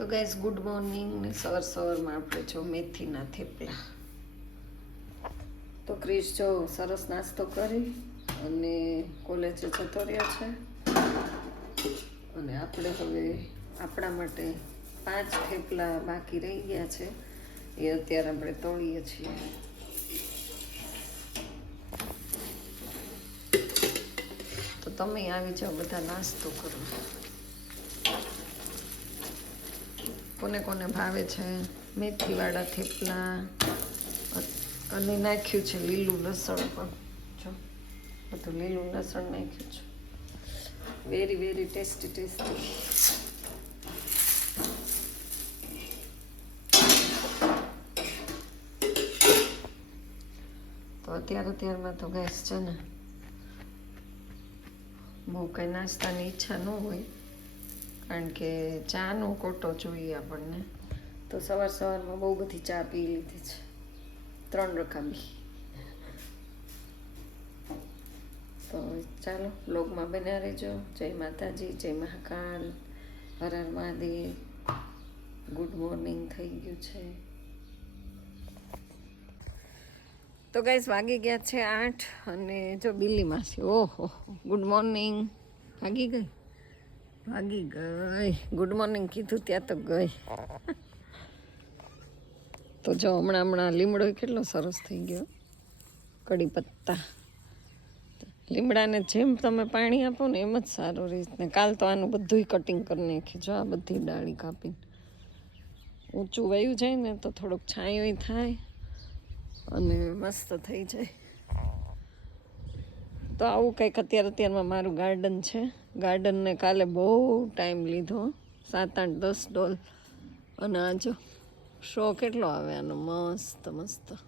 તો guys good morning ને સવાર સવારમાં આપણે જો મેથીના થેપલા. તો ક્રિશ જો સરસ નાસ્તો કરી અને કોલેજે જતો રહ્યા છે. અને આપણે હવે આપણા માટે પાંચ થેપલા બાકી રહી ગયા છે. એ અત્યારે આપણે તોડીએ છીએ. તો તમે આવી જાઓ, બધા નાસ્તો કરો. કોને કોને ભાવે છે? મેથીવાળા થેપલા. અને નાખ્યું છે લીલું લસણ પણ. જો, બધું લીલું લસણ નાખ્યું છે. વેરી વેરી ટેસ્ટી ટેસ્ટી તો અત્યાર અત્યારમાં તો ગેસ છે ને. બહુ કંઈ નાસ્તાની ઈચ્છા ન હોય. કારણ કે ચાનો કોટો જોઈએ આપણને, તો સવાર સવારમાં બહુ બધી ચા પી લીધી છે. ત્રણ રકાબી. તો ચાલો બ્લોગમાં બન્યા રહેજો. જય માતાજી, જય મહાકાલ. હર હર મહાદેવ. ગુડ મોર્નિંગ થઈ ગયું છે. તો ગાઈસ, વાગી ગયા છે આઠ અને જો બિલ્લી માસી ઓહો, ગુડ મોર્નિંગ. વાગી ગઈ? ભાગી ગઈ. ગુડ મોર્નિંગ કીધું ત્યાં તો ગઈ. તો જો હમણાં હમણાં લીમડો કેટલો સરસ થઈ ગયો. કડી પત્તા. લીમડાને જેમ તમે પાણી આપો ને એમ જ સારું રીતને કાલ તો આનું બધું કટિંગ કરી નાખી જો આ બધી ડાળી કાપીને. ઊંચું વયું જાય ને તો થોડુંક છાંયો થાય અને મસ્ત થઈ જાય. તો આવું કંઈક અત્યારે અત્યારમાં મારું ગાર્ડન છે. ગાર્ડનને કાલે બહુ ટાઈમ લીધો, સાત આઠ દસ ડોલ. અને આ જો, શો કેટલો આવે આનો? મસ્ત મસ્ત.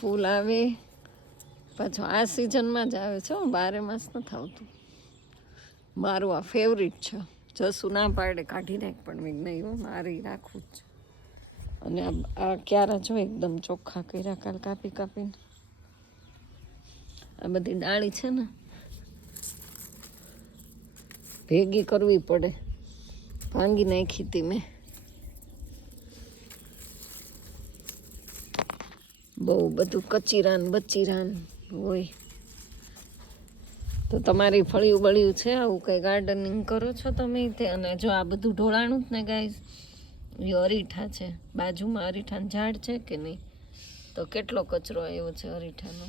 ફૂલ આવે. પાછો આ સિઝનમાં જ આવે છે બારે માસ નથી આવતું મારું આ ફેવરિટ છે. જસુ ના પાડે, કાઢી નાખ પણ મેં નહીં હો, મારે રાખવું જ છે. અને આ ક્યારા જો એકદમ ચોખ્ખા કર્યા કાલ કાપી કાપીને. આ બધી ડાળી છે ને ભેગી કરવી પડે. ભાંગી નાખી હતી મેં. બહુ બધું કચીરાન બચીરાન હોય. તો તમારી ફળિયું બળ્યું છે? આવું કંઈ ગાર્ડનિંગ કરો છો તમે તે? અને જો આ બધું ઢોળાણું જ ને ગાઈસ એ અરીઠા છે. બાજુમાં અરીઠાનું ઝાડ છે કે નહીં? તો કેટલો કચરો આવ્યો છે અરીઠાનો?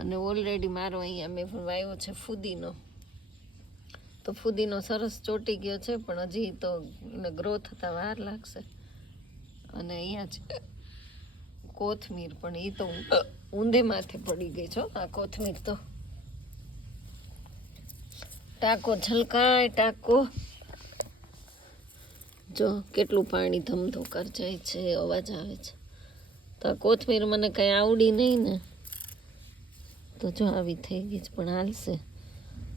અને ઓલરેડી મારો અહીંયા મેં વાવ્યો છે ફુદીનો. તો ફુદીનો સરસ ચોટી ગયો છે, પણ હજી તો એને ગ્રો થતાં વાર લાગશે. અને અહીંયા છે કોથમીર પણ એ તો ઊંધે માથે પડી ગઈ છો આ કોથમીર તો. ટાકો છલકાય, ટાકો. જો કેટલું પાણી ધમધોકાર જાય છે, અવાજ આવે છે. તો આ કોથમીર મને કંઈ આવડી નહીં ને. તો જો આવી થઈ ગઈ છે, પણ હાલશે.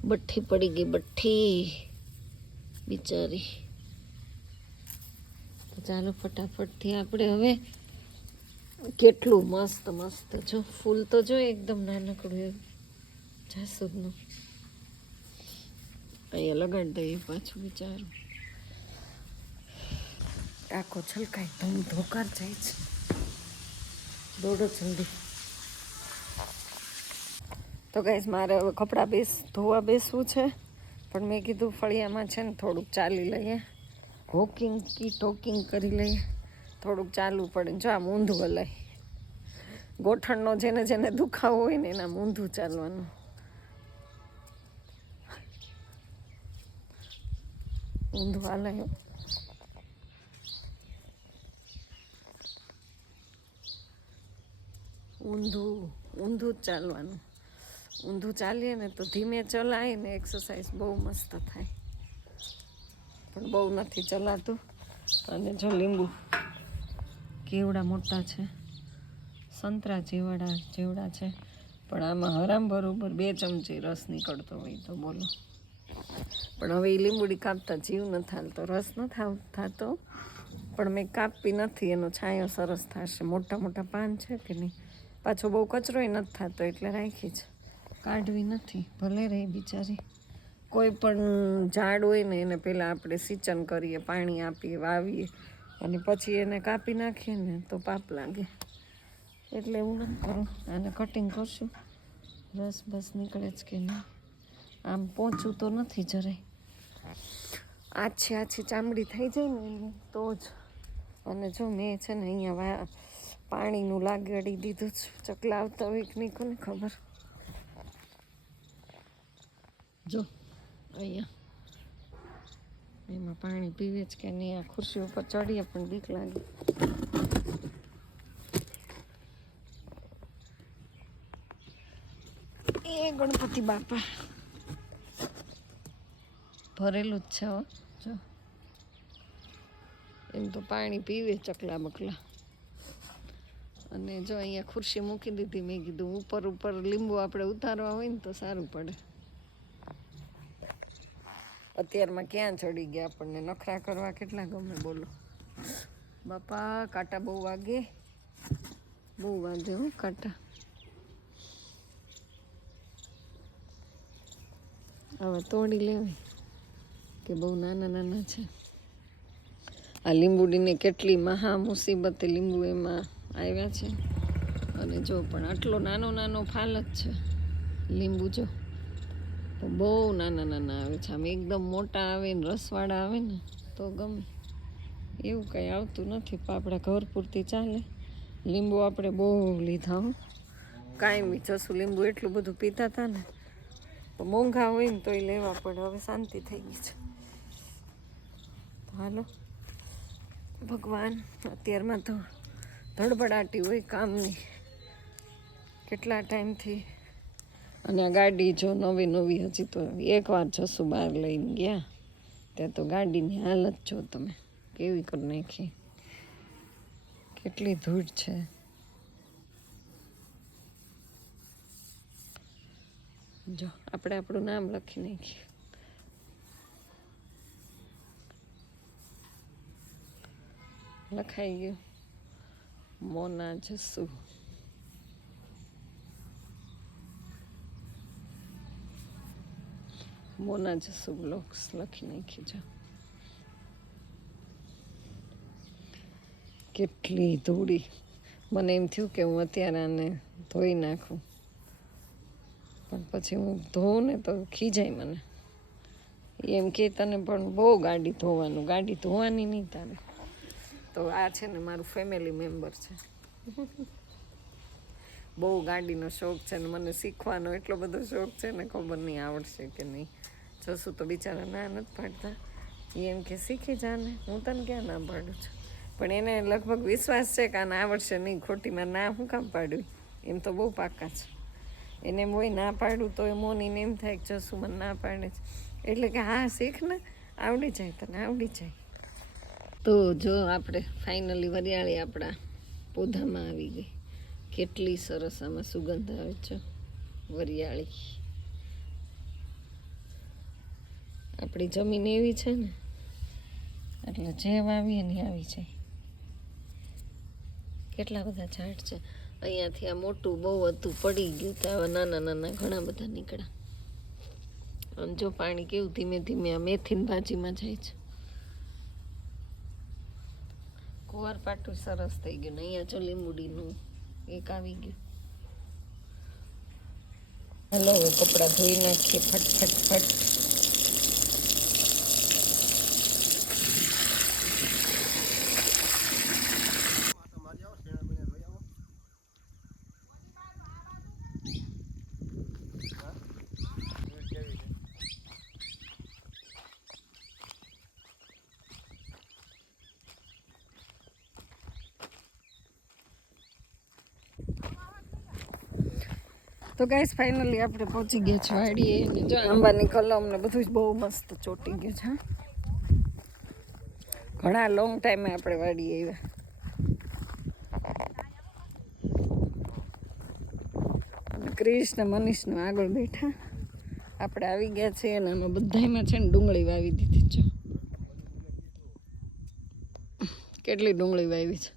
બઠ્ઠી પડી ગઈ, બઠ્ઠી. બિચારી. તો ચાલો ફટાફટથી આપણે હવે કેટલું મસ્ત મસ્ત. જો, ફૂલ તો જો એકદમ નાનકડું એવું જાસૂદનું. અહીંયા લગાડી દઈએ પાછું બિચારું. આખો છલકાય ધમ ધોકાર જાય છે. દોડો જલ્દી. તો ગાઈસ મારે હવે કપડાં બેસ, ધોવા બેસવું છે. પણ મેં કીધું ફળિયામાં છે ને થોડુંક ચાલી લઈએ. હોકિંગ કી ટોકિંગ કરી લઈએ. થોડુંક ચાલવું પડે. જો આમ ઊંધું હલાય. ગોઠણનો જેને જેને દુખાવો હોય ને એના ઊંધું ચાલવાનું. ઊંધું હાલાય. ઊંધું ઊંધું જ ચાલવાનું. ઊંધું ચાલીએ ને તો ધીમે ચલાય ને એક્સરસાઇઝ બહુ મસ્ત થાય. પણ બહુ નથી ચલાતું. અને જો લીંબુ કેવડા મોટા છે. સંતરા જેવડા જેવડા છે. પણ આમાં હરામ બરોબર બે ચમચી રસ નીકળતો હોય તો બોલો. પણ હવે એ લીંબુડી કાપતા જીવ ન થાલતો, રસ ન થતો. પણ મેં કાપી નથી, એનો છાંયો સરસ થશે. મોટા મોટા પાન છે કે નહીં? પાછો બહુ કચરોય નથી થતો, એટલે રાખી છે. કાઢવી નથી. ભલે રહી બિચારી. કોઈ પણ ઝાડ હોય ને, એને પહેલાં આપણે સિંચન કરીએ, પાણી આપીએ, વાવીએ અને પછી એને કાપી નાખીએ ને, તો પાપ લાગે. એટલે એવું ન કરું. આને કટિંગ કરશું. રસ બસ નીકળે જ કે નહીં. આમ પહોંચું તો નથી જરાય. આછી આછી ચામડી થઈ જાય ને એની, તો જ. અને જો મેં છે ને અહીંયા પાણીનું લાગડી દીધું છું. ચકલા આવતા હોય કે નહીં ખબર. જો, અહીંયા. એમાં પાણી પીવે જ કે નહીં, આ ખુરશી ઉપર ચડીએ પણ બીક લાગે. એ ગણપતિ બાપા. ભરેલું જ છે હો, જો. એમ તો પાણી પીવે ચકલા બકલા. અને જો અહીંયા ખુરશી મૂકી દીધી, મેં કીધું, ઉપર ઉપર લીંબુ આપણે ઉતારવા હોય ને તો સારું પડે. અત્યારમાં ક્યાં ચડી ગયા આપણને? નખરા કરવા કેટલા ગમે બોલો? બાપા, કાંટા બહુ વાગે. બહુ વાગે હો કાંટા. હવે તોડી લેવી, કે બહુ નાના નાના છે. આ લીંબુડીને કેટલી મહા મુસીબતે લીંબુ એમાં આવ્યા છે. અને જો પણ આટલો નાનો નાનો ફાલ જ છે, લીંબુ જો. તો બહુ નાના નાના આવે છે. આમ એકદમ મોટા આવે ને રસવાળા આવે ને તો ગમે. એવું કંઈ આવતું નથી, પણ આપણા ઘર પૂરતી ચાલે. લીંબુ આપણે બહુ લીધા હો. કાંઈ જસું લીંબુ એટલું બધું પીતા હતા ને, તો મોંઘા હોય ને તોય લેવા પડે. હવે શાંતિ થઈ ગઈ છે. હાલો. ભગવાન, અત્યારમાં તો ધડબડાટી હોય કામની. કેટલા ટાઈમથી અને આ ગાડી જો નવી નવી હજી તો એકવાર જશું બહાર લઈને ગયા. ત્યાં તો ગાડીની હાલત જો તમે. કેવી કરી નાખી? કેટલી ધૂળ છે. જો, આપણે આપણું નામ લખી નાખ્યું. લખાઈ ગયું. મોના જસુ. મોના જસુ બ્લોક્સ લખી નાખી જા કેટલી ધૂળી મને એમ થયું કે હું અત્યારે આને ધોઈ નાખું પણ પછી હું ધોઉં ને તો ખીજાય મને એમ કે તને પણ બહુ ગાડી ધોવાનું ગાડી ધોવાની નહીં તારે તો આ છે ને મારું ફેમિલી મેમ્બર છે બહુ ગાડીનો શોખ છે ને મને શીખવાનો એટલો બધો શોખ છે ને ખબર નહીં આવડશે કે નહીં. જશું તો બિચારા ના નથી પાડતા. એમ કે શીખી જાને હું તને ક્યાં ના પાડું છું? પણ એને લગભગ વિશ્વાસ છે કે આને આવડશે નહીં, ખોટીમાં ના હું કામ પાડ્યું એમ તો બહુ પાકા છે. એને એમ હોય ના પાડું તો એ મોનીને એમ થાય કે જસું મને ના પાડે છે. એટલે કે હા, શીખ ને, આવડી જાય તને, આવડી જાય. તો જો આપણે ફાઇનલી વરિયાળી આપણા પોધામાં આવી ગઈ. કેટલી સરસ આમાં સુગંધ આવે છે. વરિયાળી. આપણી જમીન એવી છે ને, એટલે જે વાવીએ ને આવી જાય. કેટલા બધા ઝાડ છે. અહીંયાથી આ મોટું બહુ હતું, પડી ગયું તો આવા નાના નાના ઘણા બધા નીકળ્યા. અને જો પાણી કેવું ધીમે ધીમે આ મેથીની ભાજીમાં જાય છે. કુંવારપાટું સરસ થઈ ગયું ને, અહીંયા જો લીંબુડીનું એક આવી ગયું. હલો કપડાં ધોઈ નાખીએ ફટ ફટ ફટ તો ગાઈસ ફાઇનલી આપણે પહોંચી ગયા છે વાડીએ. અને જો આંબાની કલમ ને બધું જ બહુ મસ્ત ચોટી ગયું છે ઘણા લોંગ ટાઈમે આપણે વાડીએ આવ્યા. અને ક્રિશ ને મનીષ ને આગળ બેઠા. આપણે આવી ગયા છીએ અને અમે બધામાં છે ને ડુંગળી વાવી દીધી છે. કેટલી ડુંગળી વાવી છે?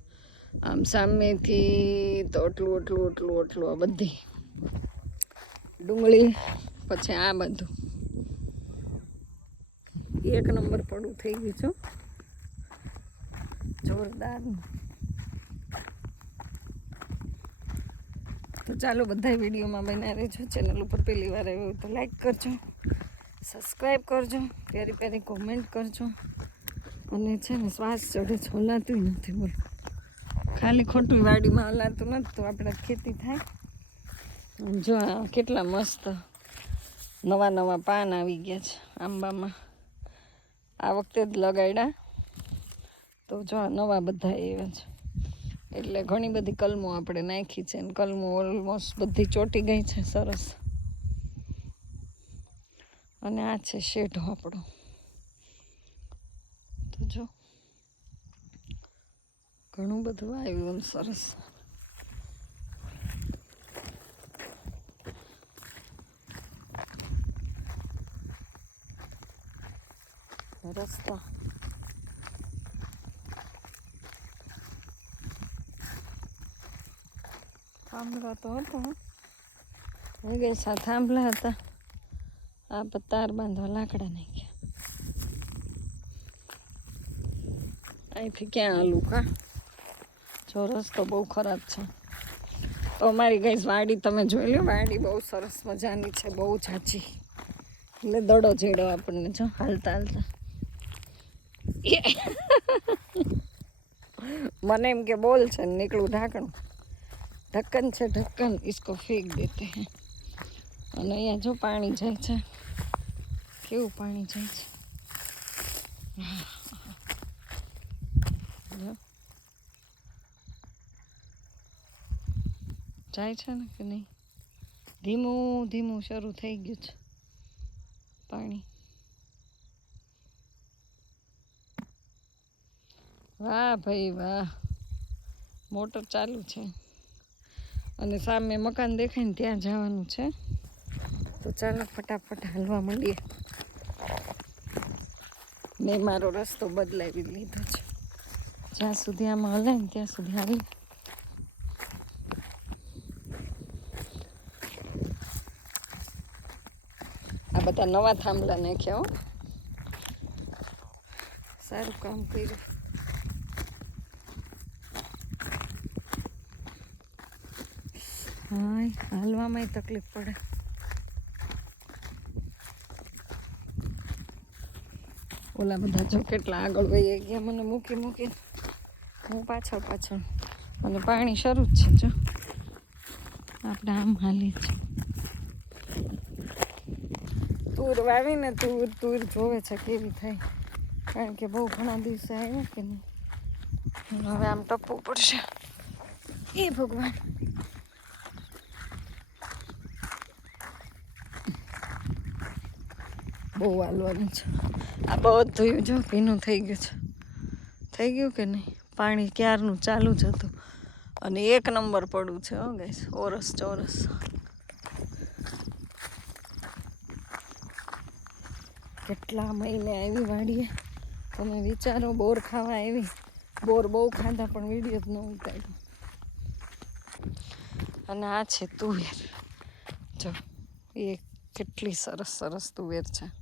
આમ સામેથી તો એટલું એટલું એટલું આટલું આ બધી. ડુંગળી, પછી આ બધું. એક નંબર પડું થઈ ગયું છું. જોરદાર. તો ચાલો બધા વિડીયોમાં બના રહેજો. ચેનલ ઉપર પહેલી વાર આવ્યો તો લાઈક કરજો સબસ્ક્રાઈબ કરજો, પ્યારી પ્યારી કોમેન્ટ કરજો. અને છે ને શ્વાસ ચડે છે, હલાતું નથી બોલ. ખાલી ખોટું વાડીમાં હલાતું નથી તો આપણે ખેતી થાય. જો કેટલા મસ્ત નવા નવા પાન આવી ગયા છે આંબામાં. આ વખતે જ લગાડ્યા તો જો નવા બધા એવા છે. એટલે ઘણી બધી કલમો આપણે નાખી છે અને કલમો ઓલમોસ્ટ બધી ચોટી ગઈ છે સરસ. અને આ છે શેઢો આપણો. તો જો. ઘણું બધું આવ્યું અને સરસ રસ્તા થાંભલા તો હતા એ ગઈ થાંભલા હતા આ તાર બાંધવા લાકડા નાખ્યા અહીંથી ક્યાં હાલું કા જો રસ્તો બહુ ખરાબ છે તો અમારી ગઈ વાડી તમે જોઈ લો વાડી બહુ સરસ મજાની છે બહુ ઝાંચી એટલે દડો જેડો આપણને જો હાલતા હાલતા મને એમ કે બોલ છે ને નીકળું ઢાંકણ ઢક્કન છે ઢક્કન इसको ફેંક દેતે हैं અને અહીંયા જો પાણી જાય છે કેવું પાણી જાય છે જો. જાય છે ને કે નહીં ધીમું ધીમું શરૂ થઈ ગયું છે પાણી વાહ ભાઈ વાહ. મોટર ચાલુ છે. અને સામે મકાન દેખાય ને ત્યાં જવાનું છે. તો ચાલો ફટાફટ હાલવા માંડીએ. મેં મારો રસ્તો બદલાવી લીધો છે. જ્યાં સુધી આમાં હલાય ને ત્યાં સુધી આવી આ બધા નવા થાંભલા નાખ્યા હો. સારું કામ કર્યું. હાય, હાલવામાં તકલીફ પડે. ઓલા બધા જો કેટલા આગળ વહી ગયા, મને મૂકી મૂકી. હું પાછળ પાછળ. અને પાણી શરૂ જ છે, જો. આપણે આમ હાલી છે તુર વાવીને તુર તુર જોવે છે કેવી થાય. કારણ કે બહુ ઘણા દિવસે આવ્યા કે નહીં. હવે આમ ટપવું પડશે. એ ભગવાન. બહુ હાલવાનું છે. આ બધું જો ભીનું થઈ ગયું છે. થઈ ગયું કે નહીં? પાણી ક્યારનું ચાલુ જ હતું. અને એક નંબર પડું છે હો ગાઈસ ઓરસ ચોરસ. કેટલા મહિને આવી વાડીએ તમે વિચારો, બોર ખાવા આવી. બોર બહુ ખાધા, પણ વીડિયો જ ન ઉતાર્યો. અને આ છે તુવેર. જો, એ કેટલી સરસ સરસ તુવેર છે.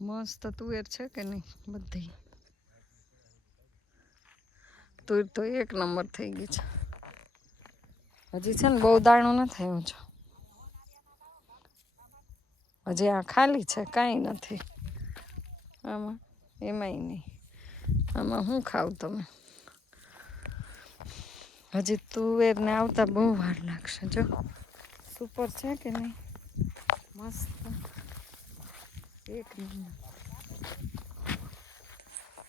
મસ્ત તુવેર છે કે નહીં? બધી. તુર તો એક નંબર થઈ ગઈ છે. હજી છે ને બહુ દાણો ન થયું છે હજી આ ખાલી છે, કાંઈ નથી. આમાં, એમાંય નહીં. આમાં શું ખાવ તમે? હજી તુવેરને આવતા બહુ વાર લાગશે, જો. સુપર છે કે નહીં? મસ્ત. એક નંબર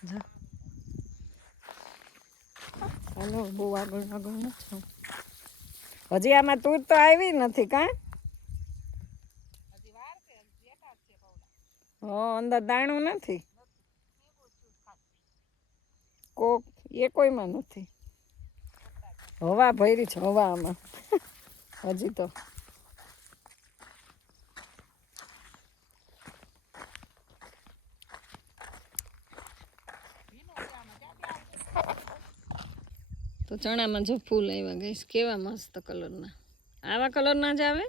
જો ચાલો બહુ આગળ આગળ નથી હજી આમાં તુર તો આવી નથી કાં હા અંદર દાણું નથી કોક એ કોઈમાં નથી હવા ભરી છે હવા આમાં હજી તો તો ચણામાં જો ફૂલ આવ્યા ગઈશ કેવા મસ્ત કલરના. આવા કલરના જ આવે?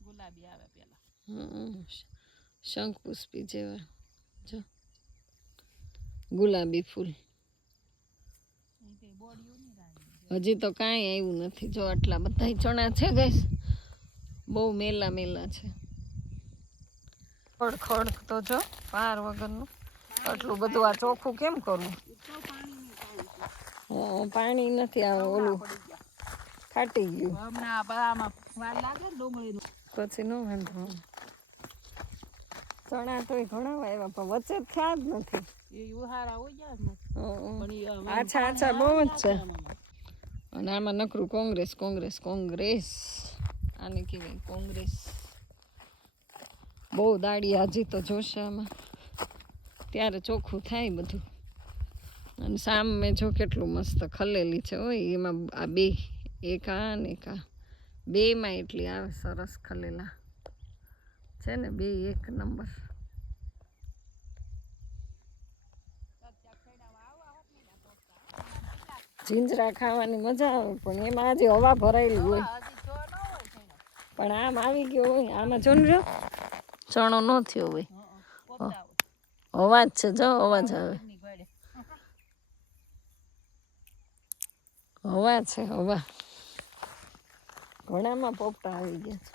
ગુલાબી આવે પેલા. હમ, શંખપુષ્પી જેવા. જો ગુલાબી ફૂલ. હજી તો કાંઈ આવ્યું નથી. જો આટલા બધા ચણા છે ગઈશ બહુ મેલા મેલા છે. ખડ ખડ તો જો પાર વગરનું. આટલું બધું આ ચોખ્ખું કેમ કરવું પાણી નથી આવે ઓલું ફાટી ગયું. હમણાં આ બધામાં વાર લાગે ડુંગળીનું. પછી નો વાંધો ચણા તોય ઘણા વાવ્યા પણ વચ્ચે થયા જ નથી. એ ઉહારા હોય જ નથી આછા આછા બહુ જ છે. અને આમાં નકરું કોંગ્રેસ કોંગ્રેસ કોંગ્રેસ. આને કહેવાય કોંગ્રેસ. બહુ દાડી હાજી તો જોશે આમાં. ત્યારે ચોખ્ખું થાય બધું. અને સામે જો કેટલું મસ્ત ખલેલી છે હોય એમાં આ બે એક આ ને એક આ. બેમાં એટલી આવે સરસ ખલેલા. છે ને બે એક નંબર. જીંજરા ખાવાની મજા આવે પણ એમાં આજે હવા ભરાયેલી હોય. પણ આમ આવી ગયો હોય આમાં જો ને ચણો ન થયો હોય. અવાજ છે જો અવાજ આવે ની ઘડે હવા છે, હવા. ઘણામાં પોપટા આવી ગયા છે.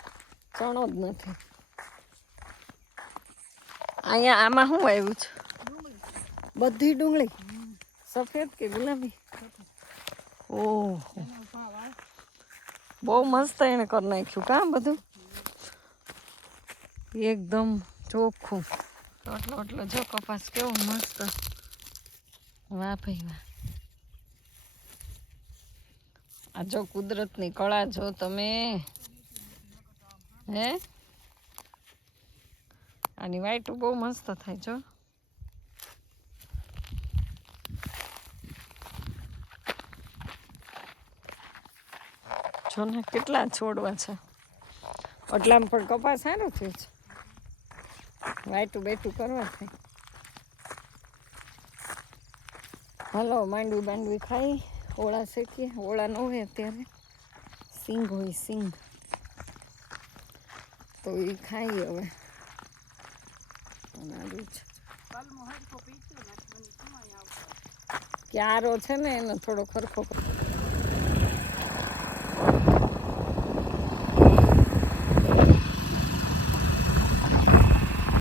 ચણો જ નથી. અહીંયા આમાં શું આવ્યું છે? બધી ડુંગળી. સફેદ કે ગુલાબી? ઓહ. બહુ મસ્ત એને કરી નાખ્યું કામ બધું? એકદમ ચોખ્ખું. એટલો એટલો જો કપાસ કેવો મસ્ત. વાહ ભાઈ વાહ. આ જો કુદરતની કળા જો તમે. હે? આની વાઈટ બહુ મસ્ત થાય જો. જોને કેટલા છોડવા છે. એટલામાં પણ કપાસ સારું થયું છે. વાયટું બેટું કરવા થાય હલો માંડવી બાંડવી ખાઈ. ઓળા શેકીએ ઓળા ન હોય અત્યારે. સિંગ હોય સિંગ. તો એ ખાઈએ હવે. આદુ છે. ક્યારો છે ને એનો થોડો ખરખો